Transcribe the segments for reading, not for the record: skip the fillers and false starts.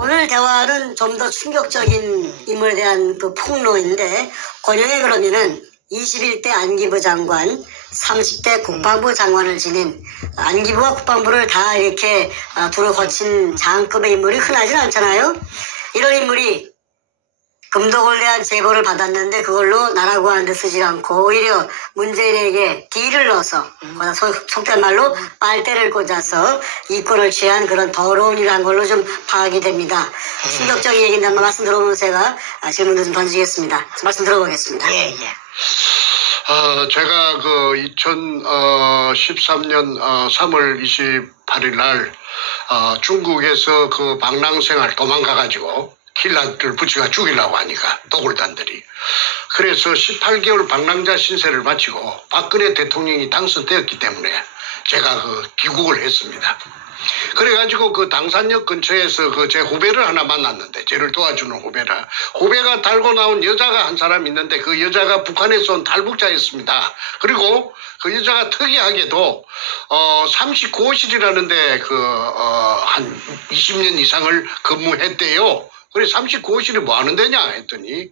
오늘 대화는 좀 더 충격적인 인물에 대한 그 폭로인데, 권영애 그러면은 21대 안기부 장관, 30대 국방부 장관을 지닌 안기부와 국방부를 다 이렇게 두루 거친 장급의 인물이 흔하진 않잖아요. 이런 인물이 금도걸레한 제보를 받았는데 그걸로 나라 구하는 데 쓰지 않고 오히려 문재인에게 딜을 넣어서 속된 말로 빨대를 꽂아서 이권을 취한 그런 더러운 일을 한 걸로 좀 파악이 됩니다. 충격적인 얘기인데 한번 말씀 들어보면 제가 질문을 좀 던지겠습니다. 말씀 들어보겠습니다. 예. 제가 그 2013년 3월 28일 날 중국에서 그 방랑생활 도망가가지고 킬라를 붙여가 죽이려고 하니까 도굴단들이. 그래서 18개월 방랑자 신세를 마치고 박근혜 대통령이 당선되었기 때문에 제가 그 귀국을 했습니다. 그래가지고 그 당산역 근처에서 그 제 후배를 하나 만났는데, 저를 도와주는 후배가 달고 나온 여자가 한 사람 있는데 그 여자가 북한에서 온 탈북자였습니다. 그리고 그 여자가 특이하게도 39호실이라는데 한 20년 이상을 근무했대요. 그래 39호실이 뭐 하는 데냐 했더니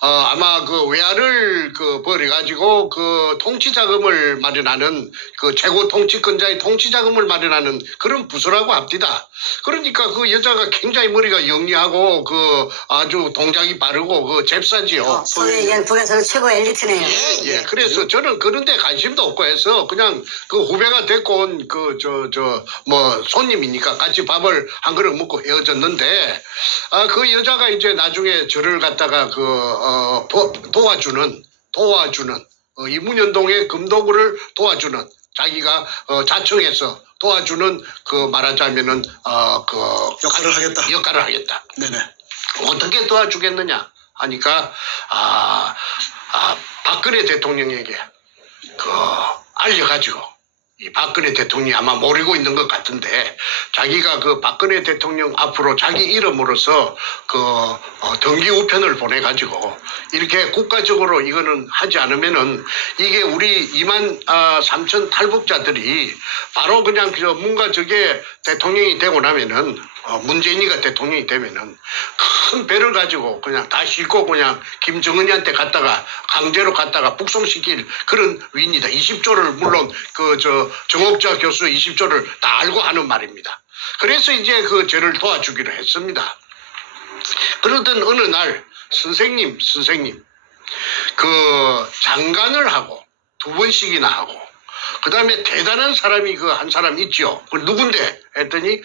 아마 그 외화를 벌여가지고 그 통치자금을 마련하는 그 최고 통치권자의 통치자금을 마련하는 그런 부서라고 합디다. 그러니까 그 여자가 굉장히 머리가 영리하고 그 아주 동작이 빠르고 그 잽싸지요. 소위 얘기하는 북에서는 최고 엘리트네요. 예. 그래서 저는 그런 데 관심도 없고 해서 그냥 그 후배가 데리고 온 손님이니까 같이 밥을 한 그릇 먹고 헤어졌는데, 그 여자가 이제 나중에 저를 갖다가 도와주는 이문현동의 금도구를 도와주는, 자기가 자청해서 도와주는 말하자면은 역할을 하겠다. 네네. 어떻게 도와주겠느냐 하니까 박근혜 대통령에게 알려가지고, 이 박근혜 대통령이 아마 모르고 있는 것 같은데, 자기가 그 박근혜 대통령 앞으로 자기 이름으로서 등기 우편을 보내가지고 이렇게 국가적으로 이거는 하지 않으면은 이게 우리 23,000 탈북자들이 바로 그냥 뭔가 저게 대통령이 되고 나면은 문재인이가 대통령이 되면은 큰 배를 가지고 그냥 다 싣고 그냥 김정은이한테 강제로 갔다가 북송시킬 그런 위인이다. 20조를 물론 정옥자 교수 20조를 다 알고 하는 말입니다. 그래서 이제 저를 도와주기로 했습니다. 그러던 어느 날 선생님 장관을 하고 2번씩이나 하고, 그 다음에 대단한 사람이 한 사람 있죠. 누군데? 했더니,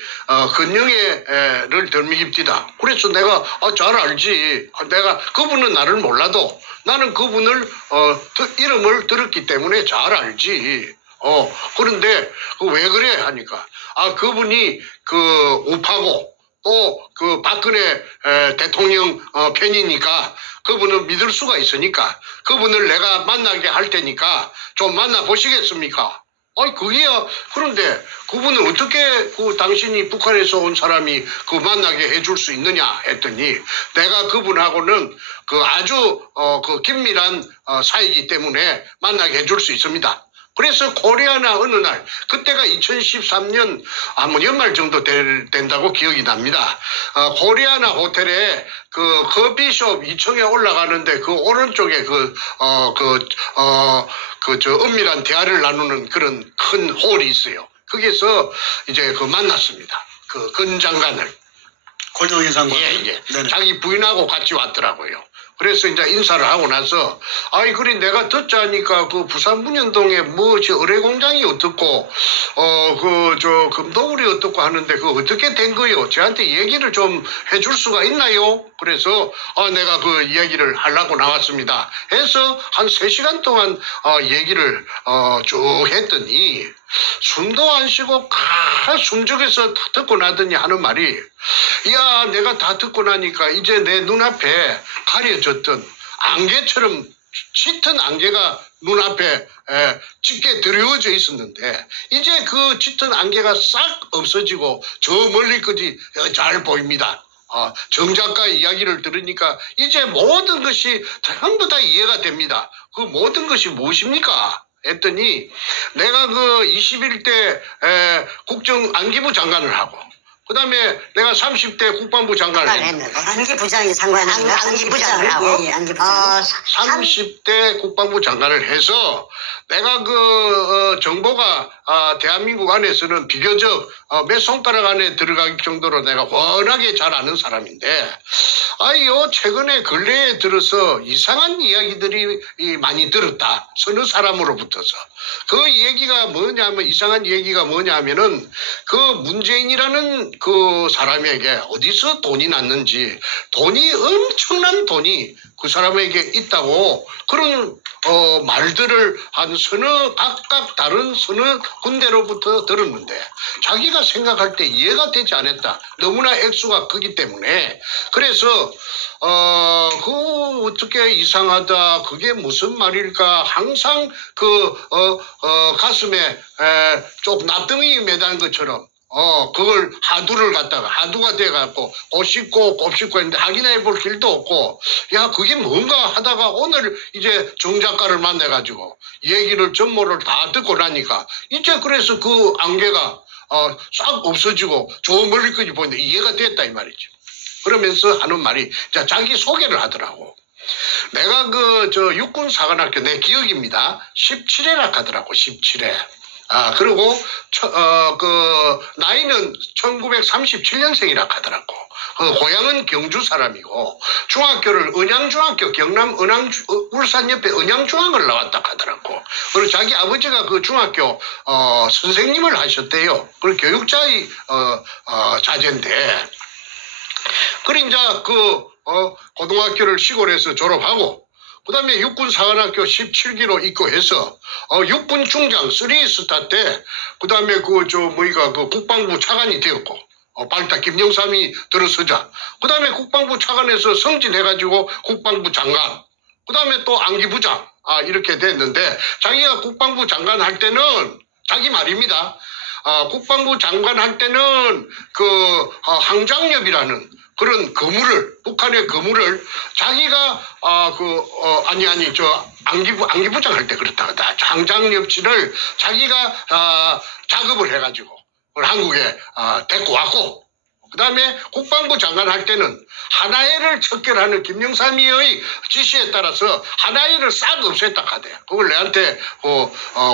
건영애를 덜미깁디다. 그래서 내가, 잘 알지. 내가 그분은 나를 몰라도 나는 그분을, 이름을 들었기 때문에 잘 알지. 그런데, 왜 그래? 하니까, 그분이 우파고, 또 박근혜 대통령 팬이니까 그분은 믿을 수가 있으니까 그분을 내가 만나게 할 테니까 좀 만나보시겠습니까? 그게야. 그런데 그분은 어떻게 당신이 북한에서 온 사람이 만나게 해줄 수 있느냐 했더니, 내가 그분하고는 아주 긴밀한 사이이기 때문에 만나게 해줄 수 있습니다. 그래서 코리아나 어느 날, 그때가 2013년 연말 정도 된다고 기억이 납니다. 코리아나 호텔에 커피숍 2층에 올라가는데 오른쪽에 은밀한 대화를 나누는 그런 큰 홀이 있어요. 거기서 이제 만났습니다. 건 장관을. 권영애 장관. 예. 자기 부인하고 같이 왔더라고요. 그래서 이제 인사를 하고 나서, 그래, 내가 듣자니까 부산 문현동에 의뢰 공장이 어떻고, 금도굴이 어떻고 하는데 어떻게 된 거요? 저한테 얘기를 좀 해줄 수가 있나요? 그래서, 내가 이야기를 하려고 나왔습니다. 해서 한 3시간 동안, 얘기를, 쭉 했더니, 숨도 안 쉬고 숨죽여서 다 듣고 나더니 하는 말이, 야, 내가 다 듣고 나니까 이제 내 눈앞에 가려졌던 안개처럼 짙은 안개가 눈앞에 짙게 드리워져 있었는데, 이제 짙은 안개가 싹 없어지고 저 멀리까지 잘 보입니다. 정 작가의 이야기를 들으니까 이제 모든 것이 전부 다 이해가 됩니다. 모든 것이 무엇입니까? 했더니, 내가 21대 국정 안기부 장관을 하고, 그 다음에 내가 30대 국방부 장관을 했는데. 안기부장이 장관입니다. 안기부장하고. 예, 안기부장. 30대 국방부 장관을 해서 내가 정보가 대한민국 안에서는 비교적 몇 손가락 안에 들어가기 정도로 내가 워낙에 잘 아는 사람인데, 요 최근에 근래에 들어서 이상한 이야기들이 많이 들었다. 서너 사람으로부터서. 그 얘기가 뭐냐면, 이상한 얘기가 뭐냐면은, 그 문재인이라는 그 사람에게 어디서 돈이 났는지, 엄청난 돈이 그 사람에게 있다고, 그런 말들을 한 각각 다른 서너 군데로부터 들었는데, 자기가 생각할 때 이해가 되지 않았다. 너무나 액수가 크기 때문에. 그래서 어떻게 이상하다, 그게 무슨 말일까, 항상 가슴에 좀 납덩이 매단 것처럼 그걸 하두가 돼갖고 곱씹고 했는데 확인해 볼 길도 없고, 야, 그게 뭔가 하다가 오늘 이제 정 작가를 만나가지고 얘기를 전모를 다 듣고 나니까 이제 그래서 그 안개가 싹 없어지고 저 멀리까지 보이는데 이해가 됐다 이 말이죠. 그러면서 하는 말이, 자, 자기 소개를 하더라고. 내가 육군사관학교, 내 기억입니다. 17회라 하더라고, 17회. 그리고, 나이는 1937년생이라 하더라고. 고향은 경주 사람이고, 중학교를 은양중학교, 경남 울산 옆에 은양중학을 나왔다 하더라고. 그리고 자기 아버지가 그 중학교, 선생님을 하셨대요. 그리고 교육자의, 자제인데, 그래, 이제 고등학교를 시골에서 졸업하고, 그 다음에 육군사관학교 17기로 입고해서, 육군 중장 3스타 때, 그 다음에 국방부 차관이 되었고, 발타 김영삼이 들어서자, 그 다음에 국방부 차관에서 승진해가지고 국방부 장관, 그 다음에 또 안기부장, 이렇게 됐는데, 자기가 국방부 장관 할 때는, 자기 말입니다. 국방부 장관 할 때는 항장엽이라는 그런 북한의 거물을 자기가 안기부장 할 때 그렇다 하다. 항장엽치를 자기가 작업을 해가지고 그걸 한국에 데리고 왔고, 그 다음에 국방부 장관 할 때는 하나회를 척결하는 김영삼이의 지시에 따라서 하나회를 싹 없앴다 하대. 그걸 내한테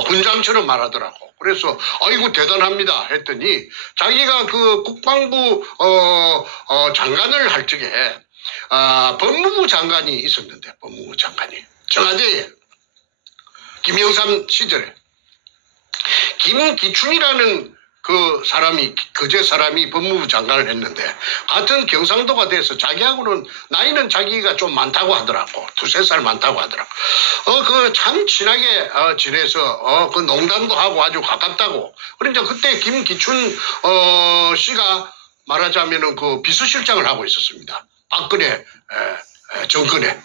훈장처럼 말하더라고. 그래서 아이고 대단합니다 했더니, 자기가 그 국방부 장관을 할 적에 법무부 장관이 있었는데, 법무부 장관이 청와대에 김영삼 시절에 김기춘이라는 거제 사람이 법무부 장관을 했는데, 같은 경상도가 돼서 자기하고는 나이는 자기가 좀 많다고 하더라고. 2-3살 많다고 하더라고. 참 친하게 지내서 그 농담도 하고 아주 가깝다고. 그러니까 그때 김기춘 씨가 말하자면은 그 비서실장을 하고 있었습니다. 박근혜 정권에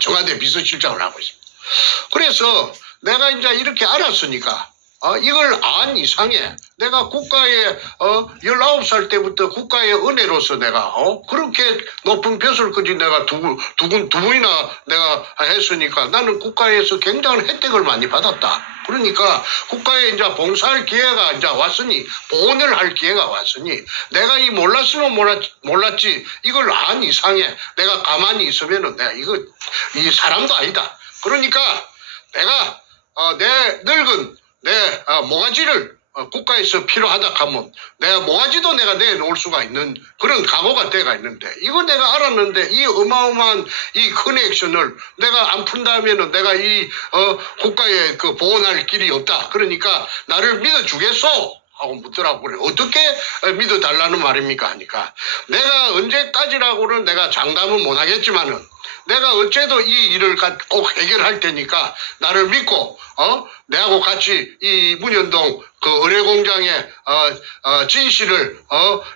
청와대 비서실장을 하고 있습니다. 그래서 내가 이제 이렇게 알았으니까, 이걸 안 이상해. 내가 국가에, 19살 때부터 국가의 은혜로서 내가, 그렇게 높은 벼슬까지 내가 두 분이나 내가 했으니까 나는 국가에서 굉장한 혜택을 많이 받았다. 그러니까 국가에 이제 봉사할 기회가 이제 왔으니, 보온을 할 기회가 왔으니, 내가 몰랐으면 몰랐지, 이걸 안 이상해. 내가 가만히 있으면은 내가 이 사람도 아니다. 그러니까 내가, 내 늙은 내 모가지를 국가에서 필요하다 하면 내가 모가지도 내가 내놓을 수가 있는 그런 각오가 돼가 있는데, 이거 내가 알았는데 이 어마어마한 이 커넥션을 내가 안 푼다면은 내가 이 국가에 보존할 길이 없다. 그러니까 나를 믿어주겠소? 하고 묻더라고. 그래. 어떻게 믿어달라는 말입니까? 하니까 내가 언제까지라고는 내가 장담은 못하겠지만은 내가 어째도 이 일을 꼭 해결할 테니까 나를 믿고 내하고 같이 이 문현동 그 의뢰공장의 진실을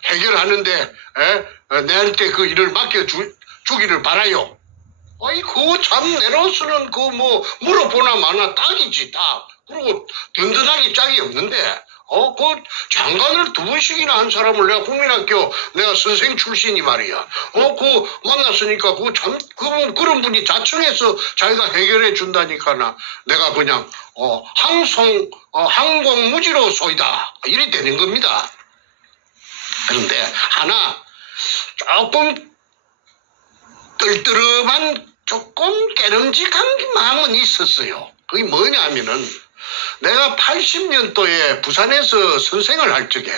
해결하는데 내한테 그 일을 맡겨주기를 바라요. 아이 그거 참 내로서는 물어보나 마나 딱이지 딱. 그리고 든든하게 짝이 없는데 그 장관을 2번씩이나 한 사람을 내가 국민학교 내가 선생 출신이 말이야. 만났으니까 그런 분이 자청해서 자기가 해결해 준다니까 내가 그냥 항공무지로 소이다. 이래 되는 겁니다. 그런데 하나 조금 떨떠름한 조금 깨름직한 마음은 있었어요. 그게 뭐냐 하면은 내가 80년도에 부산에서 선생을 할 적에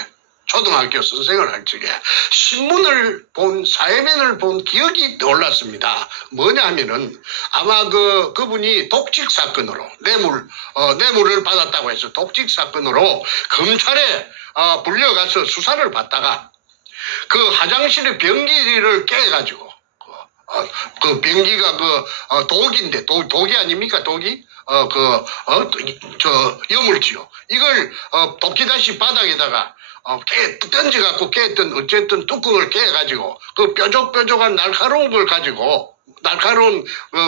초등학교 선생을 할 적에 신문을 본 사회면을 본 기억이 떠올랐습니다. 뭐냐 하면은 아마 그분이 독직 사건으로 뇌물을 받았다고 해서 독직 사건으로 검찰에 불려가서 수사를 받다가 그 화장실의 변기를 깨가지고 그 변기가 독인데 독이 아닙니까 독이? 여물지요. 이걸 도끼다시 바닥에다가 던져갖고 깼던 어쨌든 뚜껑을 깨가지고 그 뾰족뾰족한 날카로운 걸 가지고 날카로운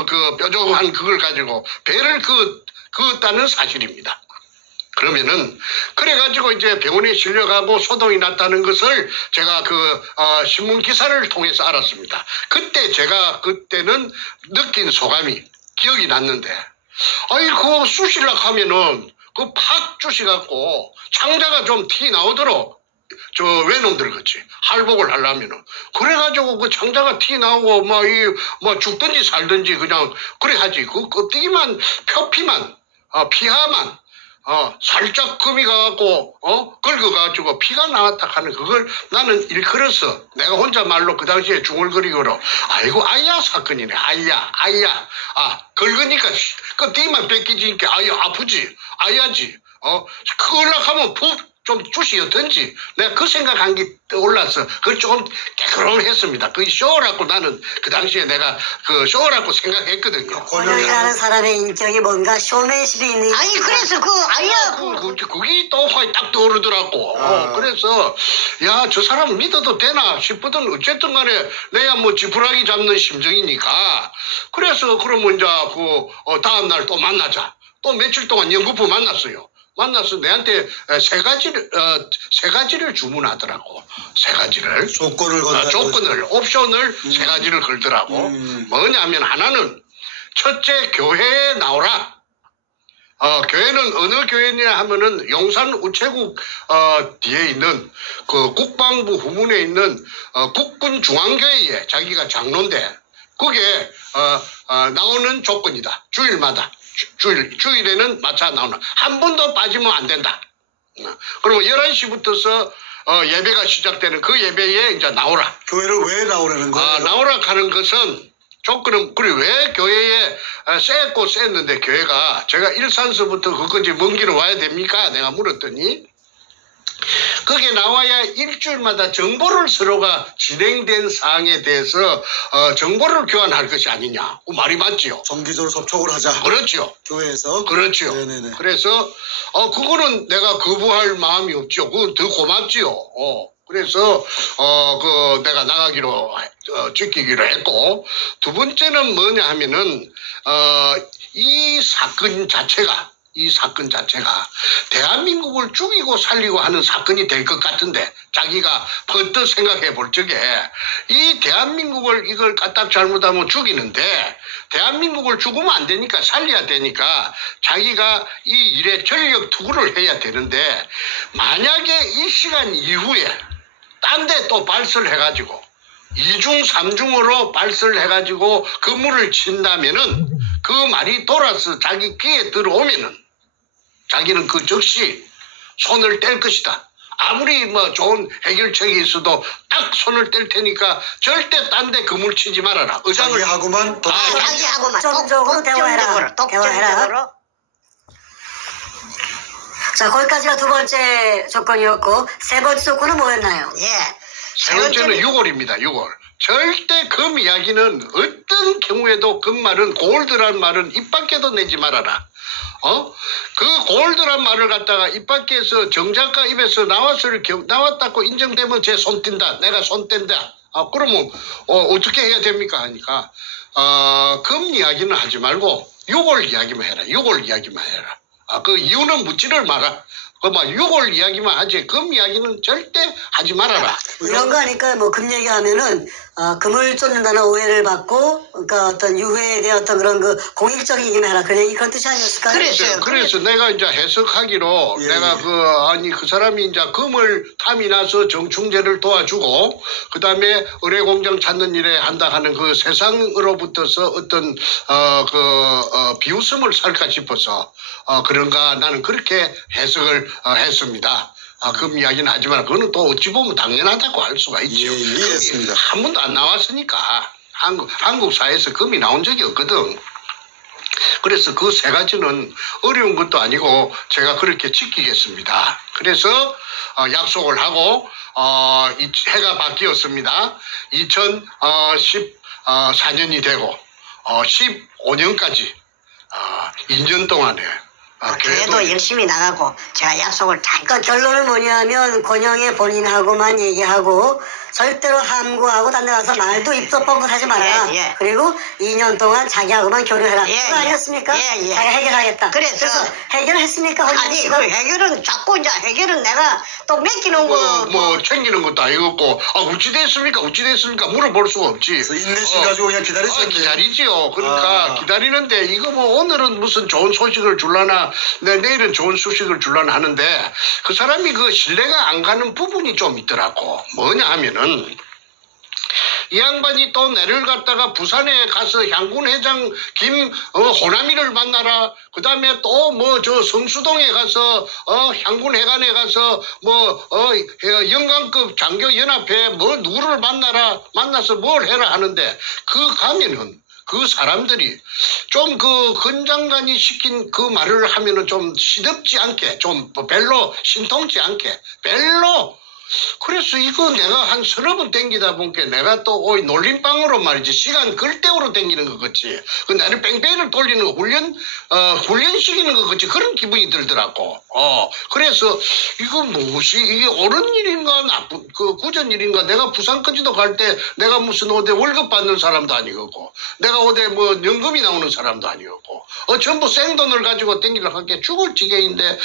그 뾰족한 그걸 가지고 배를 그었다는 사실입니다. 그러면은 그래가지고 이제 병원에 실려가고 소동이 났다는 것을 제가 신문 기사를 통해서 알았습니다. 그때는 느낀 소감이 기억이 났는데 그거 쑤시려고 하면은 팍 쑤시갖고 창자가 좀 티 나오도록 저 외놈들 같이 할복을 하려면은 그래가지고 그 창자가 티 나오고 죽든지 살든지 그냥 그래 하지. 그 껍데기만 표피만 피하만 살짝 금이 가갖고 긁어가지고 피가 나왔다 하는 그걸 나는 일컬어서 내가 혼자 말로 그 당시에 중얼거리고로 아이고 아야 사건이네 아야 긁으니까 껍데기만 뺏기지니까 아야 아프지 아야지 그걸로 하면 푹 좀 주시었던지 내가 그 생각한 게 떠올라서 그걸 조금 깨끗했습니다. 그 쇼라고 나는 그 당시에 내가 그 쇼라고 생각했거든요. 권영이라는 사람의 인격이 뭔가 쇼맨십이 있는. 아니 그래서 그게 또 딱 떠오르더라고. 그래서 야 저 사람 믿어도 되나 싶거든. 어쨌든 간에 내가 지푸라기 잡는 심정이니까 그래서 그러면 이제 다음 날 또 만나자. 또 며칠 동안 연구부 만났어요. 만나서 내한테 세 가지를 주문하더라고. 세 가지를. 조건을, 옵션을 세 가지를 걸더라고. 뭐냐면 하나는 첫째 교회에 나오라. 교회는 어느 교회냐 하면은 용산 우체국 뒤에 있는 그 국방부 후문에 있는 국군 중앙교회에 자기가 장로인데 그게 나오는 조건이다. 주일마다. 주일에는 마차 나오는 한 번도 빠지면 안 된다. 그러면 11시부터서 예배가 시작되는 그 예배에 이제 나오라. 교회를 왜 나오라는 거예요? 나오라 하는 것은 조건은 그래 왜 교회에 셌는데 교회가 제가 일산서부터 그까지 먼 길을 와야 됩니까? 내가 물었더니 거기에 나와야 일주일마다 정보를 서로가 진행된 사항에 대해서 정보를 교환할 것이 아니냐. 말이 맞지요. 정기적으로 접촉을 하자. 그렇죠. 교회에서. 그렇죠. 네네네. 그래서 그거는 내가 거부할 마음이 없죠. 그건 더 고맙지요. 그래서 내가 나가기로 지키기로 했고 두 번째는 뭐냐 하면은 이 사건 자체가 대한민국을 죽이고 살리고 하는 사건이 될 것 같은데 자기가 번뜩 생각해 볼 적에 이 대한민국을 이걸 까딱 잘못하면 죽이는데 대한민국을 죽으면 안 되니까 살려야 되니까 자기가 이 일에 전력 투구를 해야 되는데 만약에 이 시간 이후에 딴 데 또 발설을 해가지고 2중 3중으로 발설을 해가지고 건물을 친다면은 그 말이 돌아서 자기 귀에 들어오면은 자기는 그 즉시 손을 뗄 것이다. 아무리 좋은 해결책이 있어도 딱 손을 뗄 테니까 절대 딴 데 그물 치지 말아라. 자기하고만 자기하고만 독점적으로 대화해라. 독점적으로. 자, 거기까지가 두 번째 조건이었고 세 번째 조건은 뭐였나요? 세 번째는 6월입니다. 6월. 절대 금 이야기는 어떤 경우에도 금 말은 골드란 말은 입 밖에도 내지 말아라. 그 골드란 말을 갖다가 입 밖에서 정작가 입에서 나왔다고 인정되면 제 손 뗀다. 내가 손 뗀다. 그러면 어떻게 해야 됩니까? 하니까 금 이야기는 하지 말고 6월 이야기만 해라. 6월 이야기만 해라. 그 이유는 묻지를 마라. 그막 6월 이야기만 하지 금 이야기는 절대 하지 말아라. 이런 거 하니까 뭐 금 얘기하면은 금을 쫓는다는 오해를 받고 그러니까 어떤 유해에 대한 어떤 그런 그 공익적인 얘기를 해라 그런 뜻이 아니었을까요? 그래서 내가 이제 해석하기로 예, 내가 그 사람이 이제 금을 탐이 나서 정충제를 도와주고 그다음에 의뢰공장 찾는 일에 한다 하는 그 세상으로부터서 어떤 비웃음을 살까 싶어서 그런가 나는 그렇게 해석을 했습니다. 금 이야기는 하지만 그거는 또 어찌 보면 당연하다고 할 수가 있죠. 예, 이해했습니다. 한 번도 안 나왔으니까 한국 사회에서 금이 나온 적이 없거든. 그래서 그 세 가지는 어려운 것도 아니고 제가 그렇게 지키겠습니다. 그래서 약속을 하고 해가 바뀌었습니다. 2014년이 되고 15년까지 2년 동안에 그래도 열심히 나가고 제가 약속을 잘 그러니까 결론은 뭐냐면 권영의 본인하고만 얘기하고 절대로 함구하고 딴 데 가서 말도 입도 뻥긋하지 말아라. 예. 그리고 2년 동안 자기하고만 교류해라. 예, 그거 아니었습니까? 예. 자기가 해결하겠다. 그래서 해결했습니까? 아니 그 해결은 자꾸 이제 해결은 내가 또 맡기는 거 챙기는 것도 아니었고 어찌 됐습니까 물어볼 수가 없지. 그래서 인내심 가지고 그냥 기다렸어요. 기다리지요. 그러니까 기다리는데 이거 뭐 오늘은 무슨 좋은 소식을 줄라나 내일은 좋은 소식을 줄라나 하는데 그 사람이 그 신뢰가 안 가는 부분이 좀 있더라고. 뭐냐 하면은 이 양반이 또 내를 갖다가 부산에 가서 향군 회장 호남이를 만나라. 그 다음에 또 뭐 저 성수동에 가서 향군 회관에 가서 영광급 장교 연합회 누구를 만나서 뭘 해라 하는데 그 가면은 그 사람들이 좀 그 건장관이 시킨 그 말을 하면은 좀 시덥지 않게 좀 별로 신통치 않게 별로 그래서 이거 내가 한 서너 번 땡기다 보니까 내가 또 놀림방으로 말이지 시간 걸대우로 땡기는 것 같지. 그 나를 뺑뺑이를 돌리는 거 훈련시키는 것 같지. 그런 기분이 들더라고. 그래서 이거 무엇이 이게 옳은 일인가 나쁜 구전 일인가. 내가 부산까지도 갈 때 내가 무슨 어디 월급 받는 사람도 아니고 내가 어디 뭐 연금이 나오는 사람도 아니고 전부 생돈을 가지고 땡기려고 한 게 죽을 지경인데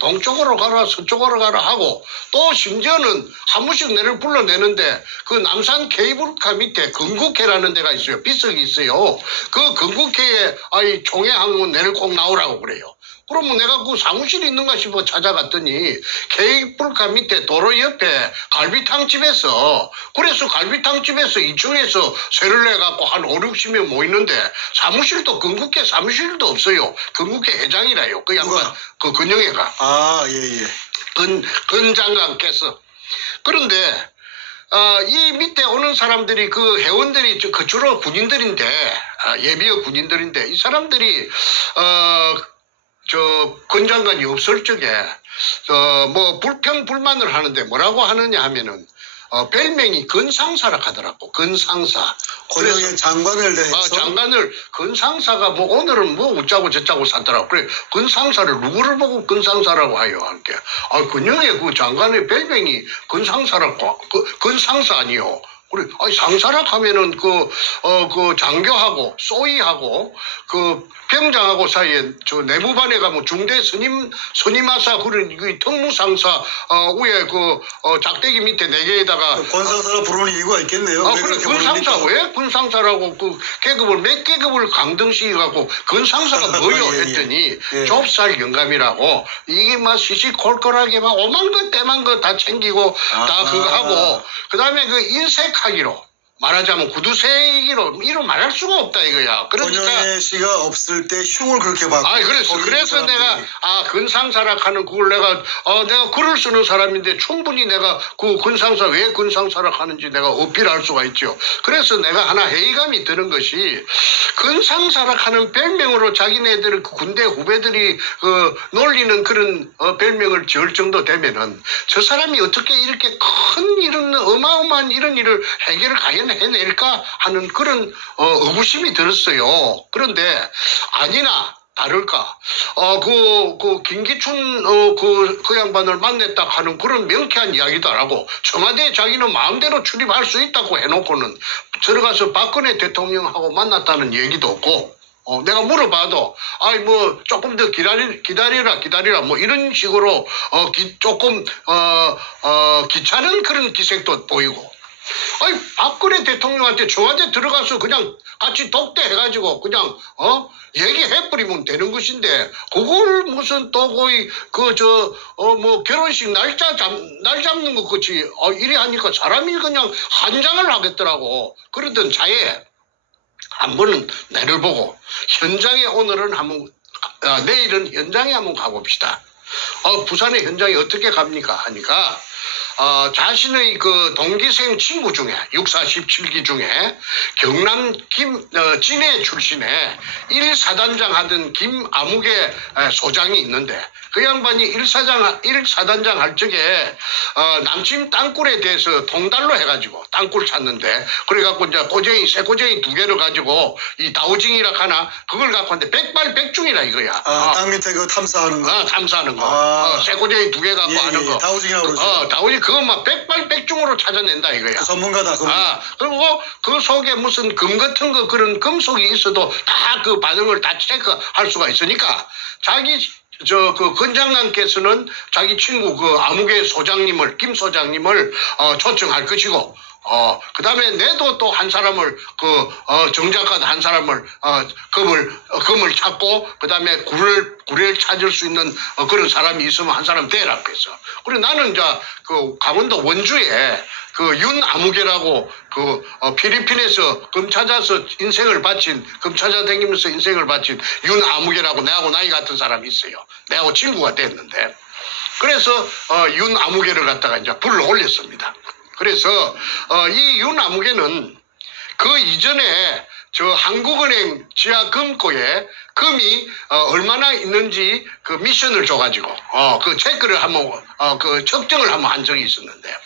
동쪽으로 가라 서쪽으로 가라 하고 또 심지어는 한 번씩 내를 불러내는데 그 남산 케이블카 밑에 건국회라는 데가 있어요. 비석이 있어요. 그 건국회에 총회하면 내를 꼭 나오라고 그래요. 그러면 내가 그 사무실이 있는가 싶어 찾아갔더니 케이블카 밑에 도로 옆에 갈비탕집에서 그래서 갈비탕집에서 2층에서 세를 내갖고 한 5, 60명 모이는데 사무실도 건국회 사무실도 없어요. 건국회 회장이라요. 그 양반 그 근영애가 예. 근 장관께서 그런데 이 밑에 오는 사람들이 그 회원들이 그 주로 군인들인데 예비역 군인들인데 이 사람들이 저 건장관이 없을 적에 뭐 불평불만을 하는데 뭐라고 하느냐 하면은 별명이 건상사라 하더라고. 건상사. 권영의 장관을 대해서 장관을 건상사가 뭐 오늘은 뭐 웃자고 저짜고 사더라고. 그래 건상사를 누구를 보고 건상사라고 하요 할게. 권영의 그 장관의 별명이 건상사라고. 건상사 아니요. 그래 상사라 하면은 그 장교하고 소위하고 그 병장하고 사이에 저 내무반에 가면 중대 스님하사 그런 그 특무상사 위에 작대기 밑에 4개에다가 권상사라 부르는 이유가 있겠네요. 그래 군상사 왜 군상사라고 그 계급을 몇 계급을 강등시켜갖고 건상사가 뭐요 했더니 좁쌀 영감이라고 이게 막 시시콜콜하게 막 오만 것 때만 것 다 챙기고 다 그거 하고 그다음에 그 인색하기로 말하자면 구두쇠기로 이로 말할 수가 없다 이거야. 그러니까 권영애 씨가 없을 때 흉을 그렇게 받고. 그래서 내가 근상사라 하는 그걸 내가 글을 쓰는 사람인데 충분히 내가 그 근상사 왜 근상사라 하는지 내가 어필할 수가 있죠. 그래서 내가 하나 회의감이 드는 것이 근상사라 하는 별명으로 자기네들 군대 후배들이 놀리는 그런 별명을 지을 정도 되면은 저 사람이 어떻게 이렇게 큰 이런 어마어마한 이런 일을 해결을 과연 해낼까 하는 그런 의구심이 들었어요. 그런데 아니나 다를까 그 김기춘 그 양반을 만났다 하는 그런 명쾌한 이야기도 안 하고 청와대에 자기는 마음대로 출입할 수 있다고 해놓고는 들어가서 박근혜 대통령하고 만났다는 얘기도 없고 내가 물어봐도 아이 뭐 조금 더 기다리라 뭐 이런 식으로 조금 귀찮은 그런 기색도 보이고. 아니 박근혜 대통령한테 청와대 들어가서 그냥 같이 독대해가지고 그냥 얘기해버리면 되는 것인데 그걸 무슨 또 거의 뭐 결혼식 날 잡는 것 같이 이래 하니까 사람이 그냥 한장을 하겠더라고. 그러던 차에 한 번은 내를 보고 현장에 오늘은 내일은 현장에 한번 가봅시다. 부산의 현장에 어떻게 갑니까 하니까 자신의 그 동기생 친구 중에 64, 17기 중에 경남 진해 출신의 1사단장 하던 김아무개 소장이 있는데 그 양반이 1사단장 할 적에 남침 땅굴에 대해서 통달로 해가지고 땅굴 찾는데 그래갖고 이제 쇠고쟁이 2개를 가지고 이 다우징이라 하나 그걸 갖고 왔는데 백발백중이라 이거야. 땅 밑에 그 탐사하는 거. 탐사하는 거. 쇠고쟁이 2개 갖고 하는 거. 다우징이라고 그러죠. 다우징 그거 막 백발백중으로 찾아낸다 이거야. 그 전문가다. 그리고 그 속에 무슨 금 같은 거 그런 금속이 있어도 다 그 반응을 다 체크할 수가 있으니까 그 건장관께서는 자기 친구 그 아무개 소장님을 김 소장님을 초청할 것이고 그 다음에 내도 또 한 사람을 정작가도 한 사람을 금을 찾고 그 다음에 구례를 찾을 수 있는 그런 사람이 있으면 한 사람 대라 그래서 그리고 나는 이제 그 강원도 원주에 그 윤아무개라고 필리핀에서 금 찾아서 인생을 바친 금 찾아다니면서 인생을 바친 윤아무개라고 내하고 나이 같은 사람이 있어요. 내하고 친구가 됐는데 그래서 윤아무개를 갖다가 이제 불러 올렸습니다. 그래서 이 윤아무개는 그 이전에 저 한국은행 지하 금고에 금이 얼마나 있는지 그 미션을 줘가지고 그 체크를 한번 그 측정을 한번 한 적이 있었는데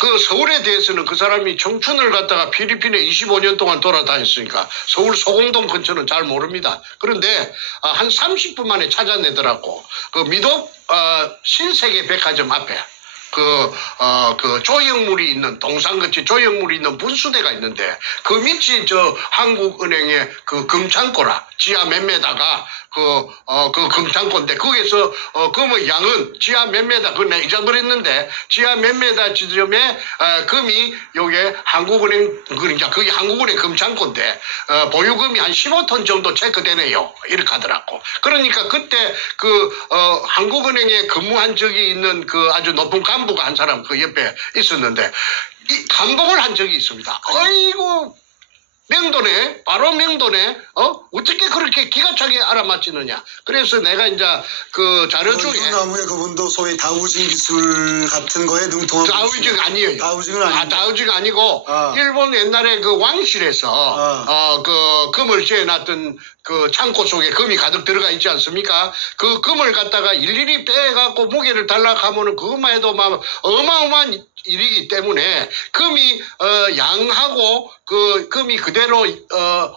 그 서울에 대해서는 그 사람이 청춘을 갖다가 필리핀에 25년 동안 돌아다녔으니까 서울 소공동 근처는 잘 모릅니다. 그런데 한 30분 만에 찾아내더라고. 그 미독 신세계 백화점 앞에 그 조형물이 있는 동상같이 조형물이 있는 분수대가 있는데 그 밑이 저 한국은행의 그 금창고라 지하 몇 메다가 그 금창고인데 거기서 금의 양은 지하 몇 메다 그거 내가 잊어버렸는데 지하 몇 메다 지점에 금이 요게 한국은행 그러니까 그게 한국은행 금창고인데 보유금이 한 15톤 정도 체크되네요 이렇게 하더라고. 그러니까 그때 한국은행에 근무한 적이 있는 그 아주 높은 간부가 한 사람 그 옆에 있었는데 이 감독을 한 적이 있습니다. 아이고 명도네 바로 명도네 어떻게 그렇게 기가 차게 알아맞히느냐. 그래서 내가 이제 그 자료 중에 윤아무개 그분도 소위 다우징 기술 같은 거에 능통한 다우징 아니에요. 다우징은 아니고 다우징 아니고 일본 옛날에 그 왕실에서 그 금을 재놨던 그 창고 속에 금이 가득 들어가 있지 않습니까? 그 금을 갖다가 일일이 빼갖고 무게를 달라가면은 그것만 해도 막 어마어마한 일이기 때문에 금이 양하고 그 금이 그대로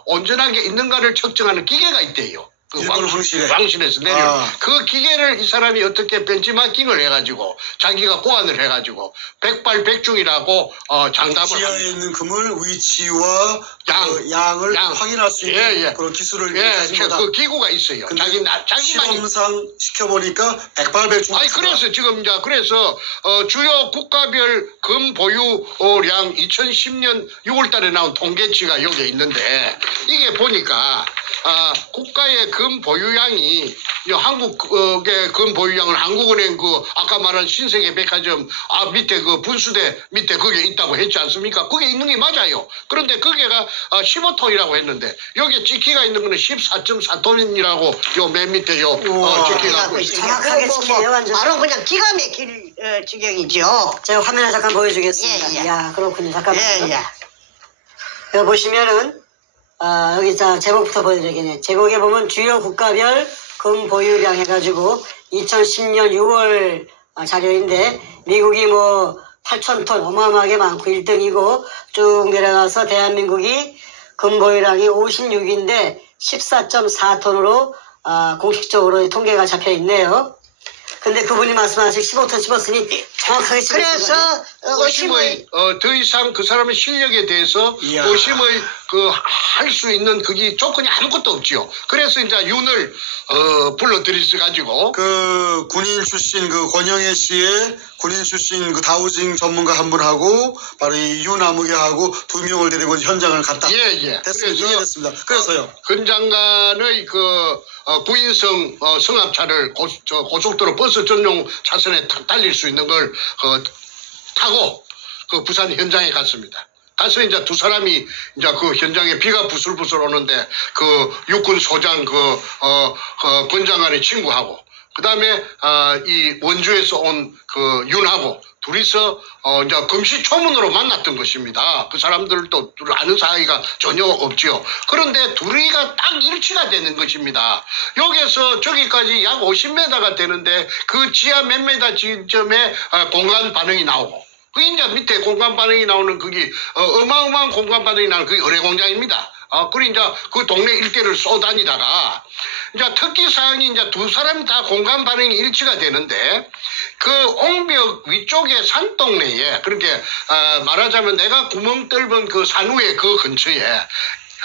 온전하게 있는가를 측정하는 기계가 있대요. 그 왕실에서 내려 그 기계를 이 사람이 어떻게 벤치마킹을 해가지고 자기가 고안을 해가지고 백발백중이라고 장담을 지하에 있는 금을 위치와 양을 확인할 수 있는 그런 기술을 가진 거다. 그 기구가 있어요. 자기만 시험상 시켜보니까 백발백중. 아니 그래서 지금 이제 주요 국가별 금 보유량 2010년 6월달에 나온 통계치가 여기에 있는데 이게 보니까 국가의 금 보유량이 한국의 금 보유량을 한국은행 아까 말한 신세계 백화점 밑에 그 분수대 밑에 그게 있다고 했지 않습니까? 그게 있는 게 맞아요. 그런데 그게가 15톤이라고 했는데 여기에 찍기가 있는 거는 14.4톤이라고 요 맨 밑에 찍기가 있어요. 정확하게 찍히네요 완전. 바로 그냥 기가 막힐 지경이죠. 제가 화면에 잠깐 보여주겠습니다. 이야 그렇군요. 잠깐만요. 여기 보시면은 여기 제목부터 보여드리겠네요. 제목에 보면 주요 국가별 금 보유량 해가지고 2010년 6월 자료인데 미국이 뭐 8,000톤 어마어마하게 많고 1등이고 쭉 내려가서 대한민국이 금 보유량이 56인데 14.4톤으로 공식적으로 통계가 잡혀 있네요. 근데 그분이 말씀하신 15톤 집었으니 정확하게 그래서 의심의 더 이상 그 사람의 실력에 대해서 이야. 의심의 할 수 있는 그게 조건이 아무것도 없지요. 그래서 이제 윤을 불러들이서 가지고 그 군인 출신 그 권영애 씨의 군인 출신 그 다우징 전문가 한 분하고 바로 이 윤아무개하고 2명을 데리고 현장을 갔다. 예. 됐습니다. 이해됐습니다. 그래서요. 근 장관의 구인성 승합차를 고속도로 버스 전용 차선에 달릴 수 있는 걸 타고 그 부산 현장에 갔습니다. 가서 이제 두 사람이 이제 그 현장에 비가 부슬부슬 오는데 그 육군 소장 권 장관의 친구하고 그다음에 이 원주에서 온 그 윤하고 둘이서 이제 금시초문으로 만났던 것입니다. 그 사람들도 아는 사이가 전혀 없지요. 그런데 둘이가 딱 일치가 되는 것입니다. 여기서 저기까지 약 50m가 되는데 그 지하 몇 미터 지점에 공간 반응이 나오고 그 이제 밑에 공간 반응이 나오는 그게 어마어마한 공간 반응이 나오는 그게 의뢰공장입니다. 그리고 이제 그 동네 일대를 쏘다니다가 이제 특기사항이 이제 두 사람이 다 공간 반응이 일치가 되는데 그 옹벽 위쪽에 산동네에 그렇게 말하자면 내가 구멍 뚫은 그 산후의 그 근처에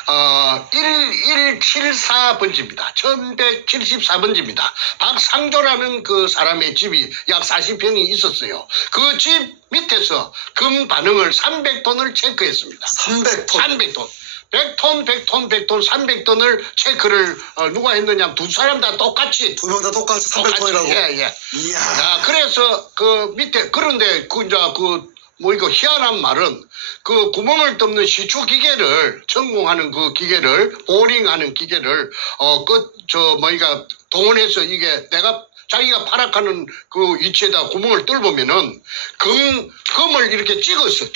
1174번지입니다. 1174번지입니다. 박상조라는 그 사람의 집이 약 40평이 있었어요. 그 집 밑에서 금 반응을 300톤을 체크했습니다. 300톤. 300톤. 100톤, 300톤을 체크를 누가 했느냐? 두 사람 다 똑같이. 두 명 다 똑같이 300톤이라고. 예. 이야. 자, 그래서 그 밑에 그런데 이거 희한한 말은 그 구멍을 뚫는 시추 기계를 전공하는 그 기계를 보링하는 기계를 동원해서 이게 자기가 파악하는 그 위치에다 구멍을 뚫으면은 금을 이렇게 찍었어.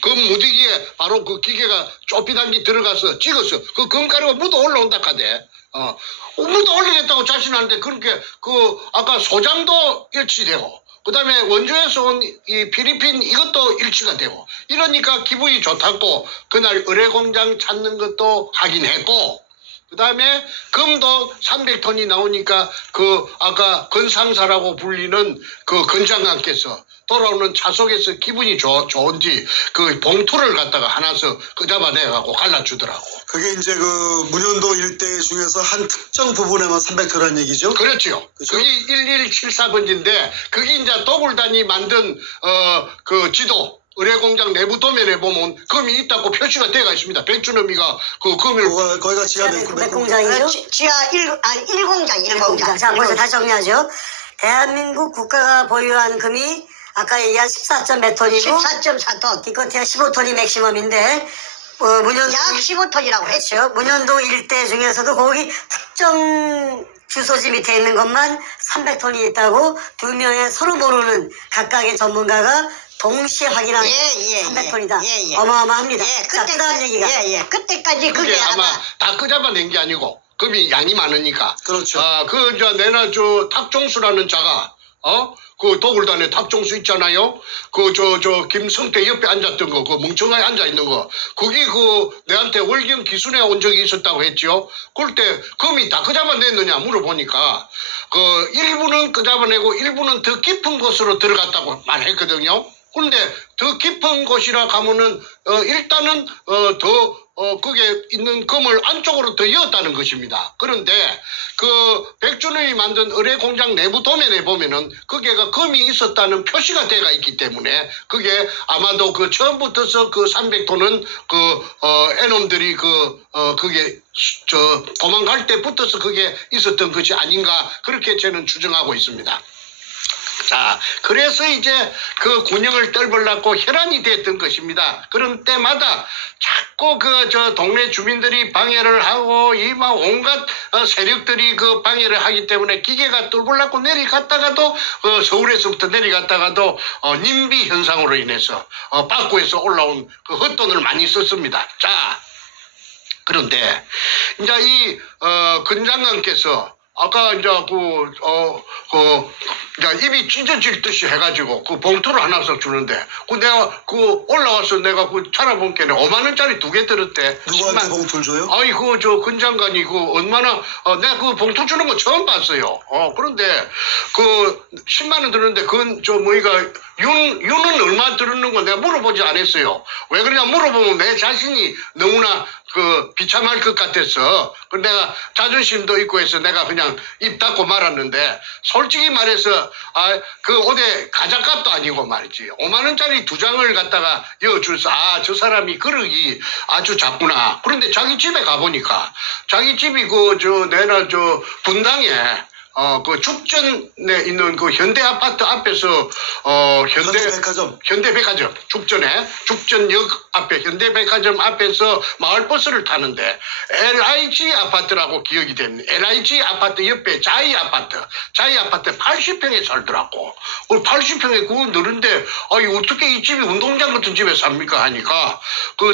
금 무디기에 바로 그 기계가 좁히단기 들어가서 찍었어. 그 금가루가 묻어 올라온다 카대. 묻어 올리겠다고 자신하는데 그렇게 아까 소장도 일치되고 그다음에 원주에서 온 이 필리핀 이것도 일치가 되고 이러니까 기분이 좋다고 그날 의뢰공장 찾는 것도 확인했고 그다음에 금도 300톤이 나오니까 아까 건상사라고 불리는 그 건장관께서 돌아오는 차속에서 기분이 좋은지 그 봉투를 갖다가 하나서 잡아내갖고 갈라주더라고. 그게 이제 그 문현도 일대 중에서 한 특정 부분에만 300톤이라는 얘기죠? 그렇죠. 그죠? 그게 1174번지인데 그게 이제 도굴단이 만든 그 지도 의뢰공장 내부 도면에 보면 금이 있다고 표시가 되어 있습니다. 백준엄이가 그 금을 거기가 지하 몇 공장이죠? 지하 1공장. 자, 먼저 다시 정리하죠. 대한민국 국가가 보유한 금이 아까 얘기한 14몇 톤이고 14.4톤. 기껏해야 15톤이 맥시멈인데 문현도 약 15톤이라고 했죠. 그렇죠. 문현도 일대 중에서도 거기 특정 주소지 밑에 있는 것만 300톤이 있다고 두 명의 서로 모르는 각각의 전문가가 동시에 확인한 300톤이다. 어마어마합니다. 자, 그 다음 얘기가. 그때까지 그게 아마 다 끄잡아낸 게 아니고 금이 양이 많으니까. 그렇죠. 내나 탁종수라는 자가 그 도굴단에 탁종수 있잖아요. 김성태 옆에 앉았던 거, 그 멍청하게 앉아있는 거. 그게 내한테 월경 기순에 온 적이 있었다고 했죠. 그럴 때 금이 다 끄잡아냈느냐 물어보니까 일부는 끄잡아내고 일부는 더 깊은 곳으로 들어갔다고 말했거든요. 그런데 더 깊은 곳이라 가면은 일단은 그게 있는 금을 안쪽으로 더 이었다는 것입니다. 그런데 백준영이 만든 의뢰공장 내부 도면에 보면은 그게가 금이 있었다는 표시가 되어 있기 때문에 그게 아마도 처음부터서 300톤은 애놈들이 그게 도망갈 때부터서 그게 있었던 것이 아닌가 그렇게 저는 추정하고 있습니다. 자, 그래서 이제 그 군영을 떨벌라고 혈안이 됐던 것입니다. 그런 때마다 자꾸 동네 주민들이 방해를 하고 막 온갖 세력들이 방해를 하기 때문에 기계가 뚫을라고 내려갔다가도 서울에서부터 내려갔다가도 님비 현상으로 인해서 박구에서 올라온 헛돈을 많이 썼습니다. 자, 그런데 이제 이 권 장관께서 아까 이제 이제 입이 찢어질 듯이 해가지고 그 봉투를 하나씩 주는데 내가 올라와서 내가 찾아본게 5만 원짜리 2개 들었대. 누구한테 봉투를 줘요? 아니 근 장관이 얼마나 내가 그 봉투 주는 거 처음 봤어요. 그런데 10만 원 들었는데 그건 윤은 얼마 들었는 거 내가 물어보지 않았어요. 왜 그러냐 물어보면 내 자신이 너무나 비참할 것 같아서 내가 자존심도 있고 해서 내가 그냥 입 닫고 말았는데 솔직히 말해서 어디 가작값도 아니고 말이지 5만 원짜리 2장을 갖다가 여줄서 저 사람이 그러기 아주 작구나. 그런데 자기 집에 가보니까 자기 집이 내나 분당에 죽전에 있는 현대 아파트 앞에서 현대백화점 죽전역 앞에 현대백화점 앞에서 마을버스를 타는데 LIG 아파트라고 기억이 됩니다. LIG 아파트 옆에 자이 아파트 80평에 살더라고. 80평에 그거 늘은데 어떻게 이 집이 운동장 같은 집에 삽니까 하니까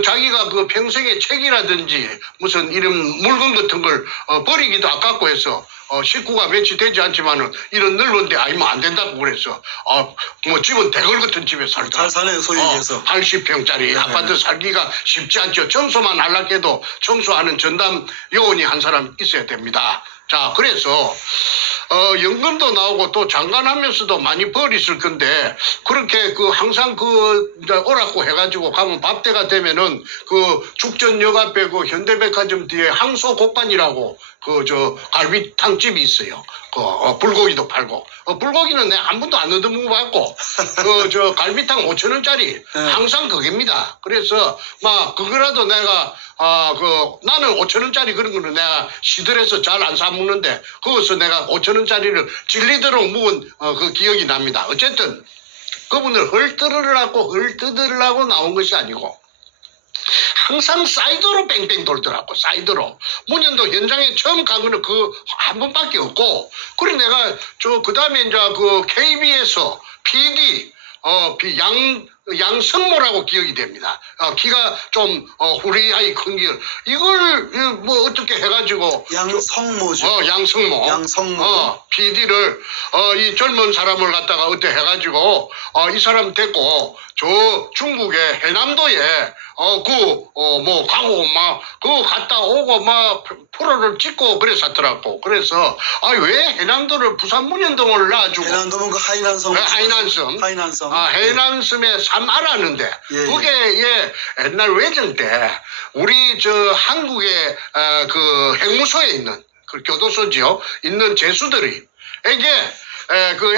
자기가 평생에 책이라든지 무슨 이런 물건 같은 걸 버리기도 아깝고 해서 식구가 며칠 되지 않지만은 이런 넓은데 아니면 안 된다고 그래서 집은 대걸 같은 집에 살더라고. 잘 사네요, 소위 얘기해서. 80평짜리 아파트 살기가 쉽지 않죠. 청소만 하려고 해도 청소하는 전담 요원이 한 사람 있어야 됩니다. 자, 그래서 연금도 나오고 또 장관하면서도 많이 벌 있을 건데 그렇게 항상 오라고 해가지고 가면 밥때가 되면은 죽전역 앞에 현대백화점 뒤에 항소곡반이라고 갈비탕집이 있어요. 불고기도 팔고 불고기는 내가 한 번도 안 얻어먹어봤고 갈비탕 5,000원짜리 항상 그겁니다. 그래서 그거라도 내가 나는 5,000원짜리 그런 거는 내가 시들해서 잘 안 사 먹는데 거기서 내가 5,000원짜리를 질리도록 먹은 그 기억이 납니다. 어쨌든 그분을 헐뜯으려고 나온 것이 아니고 항상 사이드로 뺑뺑 돌더라고. 사이드로. 문현도 현장에 처음 간 거는 한 번밖에 없고 그리고 내가 그 다음에 이제 KBS PD 양성모라고 기억이 됩니다. 키가 좀 후리하이 큰 길. 이걸 어떻게 해가지고 양성모죠. 양성모. PD를 이 젊은 사람을 갖다가 어떻게 해가지고 이 사람 데리고 저 중국의 해남도에 가고 그거 갔다 오고 프로를 찍고 그랬었더라고. 그래서 왜 해남도를 부산 문현동을 놔주고 해남도는 하이난섬. 해남섬에 삶 알았는데 그게 옛날 외정 때 우리 한국의 핵무소에 있는 교도소지요 있는 제수들이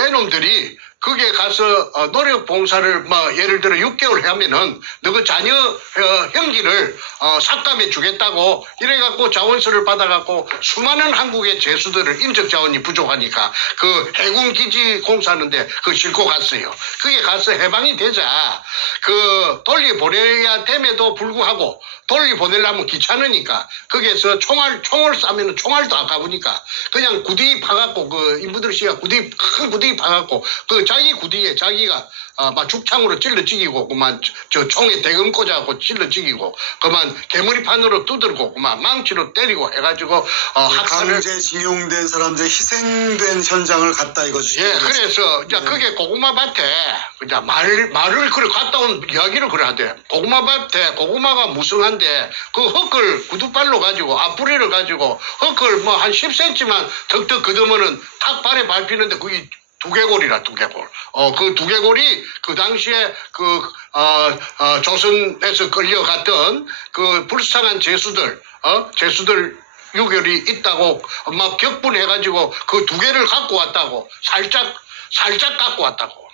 애놈들이 거기에 가서 노력 봉사를 예를 들어 6개월 하면은 너그 자녀 형기를 삭감해 주겠다고 이래갖고 자원서를 받아갖고 수많은 한국의 제수들을 인적 자원이 부족하니까 해군 기지 공사하는데 싣고 갔어요. 그게 가서 해방이 되자 돌려보내야 됨에도 불구하고 돌려보내려면 귀찮으니까 거기에서 총을 쏴면 총알도 아까우니까 그냥 구덩이 파갖고 인부들 씨가 큰 구덩이 파갖고 자기 구디에 자기가 죽창으로 찔러 죽이고 저 총에 대금 꽂아갖고 찔러 죽이고 개머리판으로 두들고 망치로 때리고 해가지고 강제징용된 사람들 희생된 현장을 갔다 이거죠. 그래서 이제 그게 고구마밭에 이제 말을 갔다 온 이야기를 그래야 돼. 고구마밭에 고구마가 무성한데 흙을 구두발로 가지고 앞부리를 가지고 흙을 한 10cm만 덕덕 걷으면은 탁 발에 밟히는데 그게 두개골이라 두개골. 그 두개골이 그 당시에 조선에서 끌려갔던 불쌍한 제수들 유결이 있다고 격분해가지고 그 2개를 갖고 왔다고 살짝 갖고 왔다고.